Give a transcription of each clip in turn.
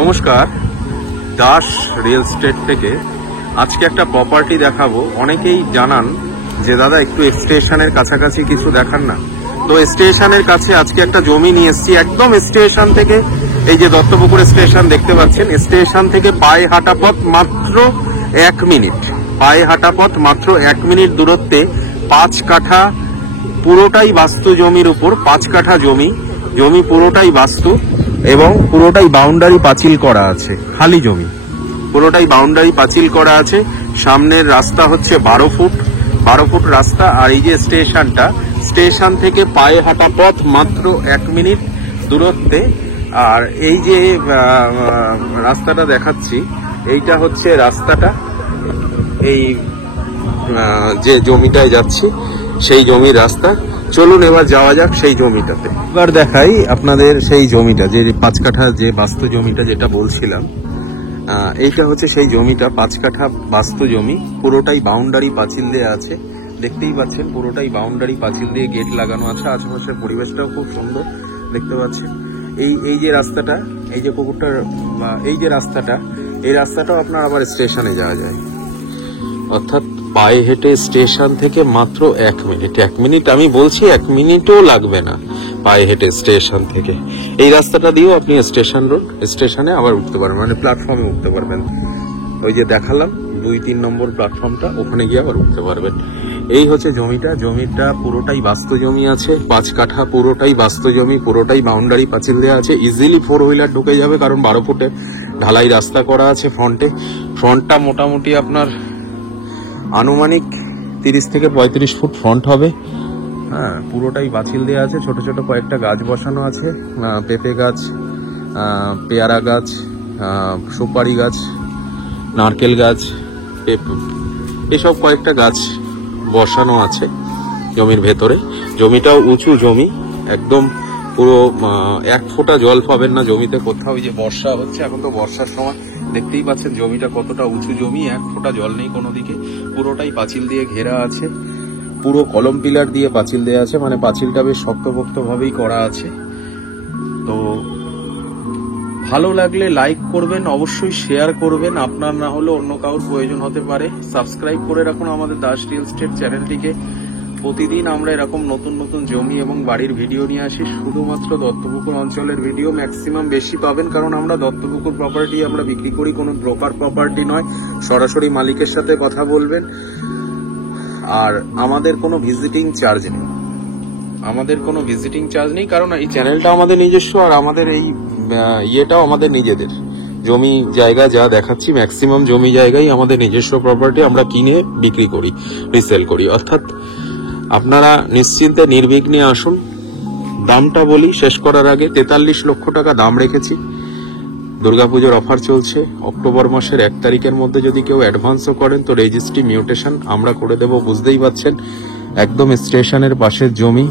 নমস্কার, Das real estate থেকে আজকে একটা প্রপার্টি দেখাবো। অনেকেই জানান যে দাদা একটু স্টেশনের কাছাকাছি কিছু দেখান না। তো স্টেশনের কাছে আজকে একটা জমি নিয়ে এসেছি, একদম স্টেশন থেকে। এই যে দত্তপুকুর স্টেশন দেখতে পাচ্ছেন, স্টেশন থেকে পায়ে হাঁটা পথ মাত্র 1 মিনিট, পায়ে হাঁটা পথ মাত্র 1 মিনিট দূরত্বে 5 কাঠা পুরোটাই বাস্তু জমির উপর 5 কাঠা জমি পুরোটাই বাস্তু এবং পুরোটাই বাউন্ডারি পাঁচিল করা আছে। খালি জমি, পুরোটাই বাউন্ডারি পাঁচিল করা আছে। সামনের রাস্তা হচ্ছে 12 ফুট রাস্তা। আর এই যে স্টেশন থেকে পায়ে হাঁটা পথ মাত্র 1 মিনিট দূরত্বে। আর এই যে রাস্তাটা দেখাচ্ছি, এইটা হচ্ছে রাস্তাটা। এই যে জমিটায় যাচ্ছি সেই জমির রাস্তা। চলুন এবার যাওয়া যাক সেই জমিটাতে। এবার দেখাই আপনাদের সেই জমিটা, যে 5 কাঠা যে বাস্তু জমিটা যেটা বলছিলাম। এইটা হচ্ছে সেই জমিটা, 5 কাঠা বাস্তু জমি, পুরোটাই বাউন্ডারি পাঁচিল দিয়ে আছে। দেখতেই পাচ্ছেন পুরোটাই বাউন্ডারি পাঁচিল দিয়ে গেট লাগানো আছে। আশেপাশের পরিবেশটাও খুব সুন্দর দেখতে পাচ্ছেন। এই যে রাস্তাটা, এই যে পুকুরটা, এই যে রাস্তাটা, এই রাস্তাটাও আপনার আবার স্টেশনে যাওয়া যায়। অর্থাৎ পায়ে হেঁটে স্টেশন থেকে মাত্র 1 মিনিট, আমি বলছি 1 মিনিটও লাগবে না পায়ে হেঁটে স্টেশন থেকে। এই রাস্তাটা দিয়েও আপনি স্টেশনে আবার উঠতে পারবেন, মানে প্ল্যাটফর্মে উঠতে পারবেন। ওই যে দেখালাম 2-3 নম্বর প্ল্যাটফর্মটা, ওখানে গিয়ে আবার উঠতে পারবেন। এই হচ্ছে জমিটা পুরোটাই বাস্তু জমি আছে। 5 কাঠা পুরোটাই বাস্তু জমি, পুরোটাই বাউন্ডারি পাঁচিল দেওয়া আছে। ইজিলি 4 হুইলার ঢুকে যাবে, কারণ 12 ফুটে ঢালাই রাস্তা করা আছে। ফ্রন্টটা মোটামুটি আপনার আনুমানিক 30 থেকে 35 ফুট ফ্রন্ট হবে। হ্যাঁ, পুরোটাই পাঁচিল দেওয়া আছে। ছোট ছোট কয়েকটা গাছ বসানো আছে, পেঁপে গাছ, পেয়ারা গাছ, সুপারি গাছ, নারকেল গাছ, এসব কয়েকটা গাছ বসানো আছে জমির ভেতরে। জমিটাও উঁচু জমি, একদম পুরো 1 ফোঁটা জল পাবেন না জমিতে কোথাও। যে বর্ষা হচ্ছে, এখন তো বর্ষার সময়, দেখতেই পাচ্ছেন জমিটা কতটা উঁচু জমি। 1 ফোঁটা জল নেই কোনো দিকে, পুরোটাই পাঁচিল দিয়ে ঘেরা আছে। পুরো কলম পিলার দিয়ে পাঁচিল দেওয়া আছে, মানে পাঁচিলটা বেশ শক্তপোক্ত ভাবেই করা আছে। তো ভালো লাগলে লাইক করবেন, অবশ্যই শেয়ার করবেন। আপনার না হলে অন্য কারোর প্রয়োজন হতে পারে। সাবস্ক্রাইব করে রাখুন আমাদের দাস রিয়েল এস্টেট চ্যানেলটিকে। প্রতিদিন আমরা এরকম নতুন নতুন জমি এবং বাড়ির ভিডিও নিয়ে আসি। শুধুমাত্র দত্তপুকুর অঞ্চলের ভিডিও ম্যাক্সিমাম বেশি পাবেন, কারণ আমরা দত্তপুকুর প্রপার্টি আমরা বিক্রি করি, কোনো ব্রোকার প্রপার্টি নয়। সরাসরি মালিকের সাথে কথা বলবেন। আর আমাদের কোনো ভিজিটিং চার্জ নেই, কারণ এই চ্যানেলটা আমাদের নিজস্ব, আর আমাদের এই ইয়েটাও আমাদের নিজেদের। জমি জায়গা যা দেখাচ্ছি ম্যাক্সিমাম জমি জায়গায় আমাদের নিজস্ব প্রপার্টি, আমরা কিনে বিক্রি করি, রিসেল করি। অর্থাৎ আপনারা নিশ্চিন্তে নির্বিঘ্নে আসুন। দামটা বলি শেষ করার আগে, 43 লক্ষ টাকা দাম রেখেছি। দুর্গাপুজোর অফার চলছে। অক্টোবর মাসের 1 তারিখের মধ্যে যদি কেউ অ্যাডভান্সও করেন তো রেজিস্ট্রি মিউটেশন আমরা করে দেব। বুঝতেই পাচ্ছেন একদম স্টেশনের পাশের জমি,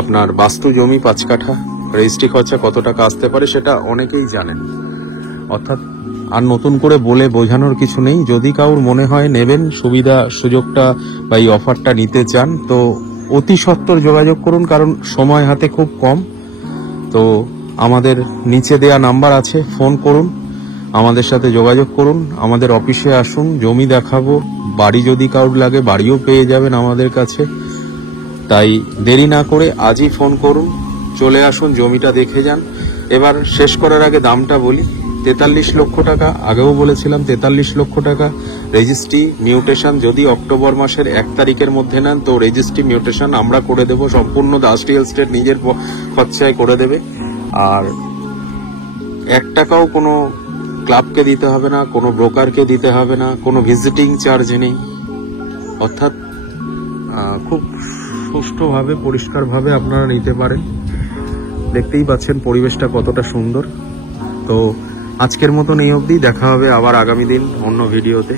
আপনার বাস্তু জমি 5 কাঠা। রেজিস্ট্রি খরচা কত টাকা আসতে পারে সেটা অনেকেই জানেন। অর্থাৎ আর নতুন করে বলে বোঝানোর কিছু নেই। যদি কারোর মনে হয় নেবেন, সুযোগটা বা এই অফারটা নিতে চান, তো অতি সত্বর যোগাযোগ করুন, কারণ সময় হাতে খুব কম। তো আমাদের নিচে দেয়া নাম্বার আছে, ফোন করুন, আমাদের সাথে যোগাযোগ করুন, আমাদের অফিসে আসুন, জমি দেখাবো। বাড়ি যদি কারোর লাগে বাড়িও পেয়ে যাবেন আমাদের কাছে। তাই দেরি না করে আজই ফোন করুন, চলে আসুন, জমিটা দেখে যান। এবার শেষ করার আগে দামটা বলি। 43 লক্ষ টাকা, আগেও বলেছিলাম 43 লক্ষ টাকা। রেজিস্ট্রি মিউটেশন যদি অক্টোবর মাসের 1 তারিখের মধ্যে নেন তো রেজিস্ট্রি মিউটেশন আমরা করে দেব, সম্পূর্ণ দাস রিয়েল এস্টেট নিজের খরচায় করে দেবে। আর 1 টাকাও কোনো ক্লাবকে দিতে হবে না, কোনো ব্রোকারকে দিতে হবে না, কোনো ভিজিটিং চার্জ নেই। অর্থাৎ খুব সুষ্ঠুভাবে পরিষ্কারভাবে আপনারা নিতে পারেন। দেখতেই পাচ্ছেন পরিবেশটা কতটা সুন্দর। তো আজকের মতন এই অবধি, দেখা হবে আবার আগামী দিন অন্য ভিডিওতে।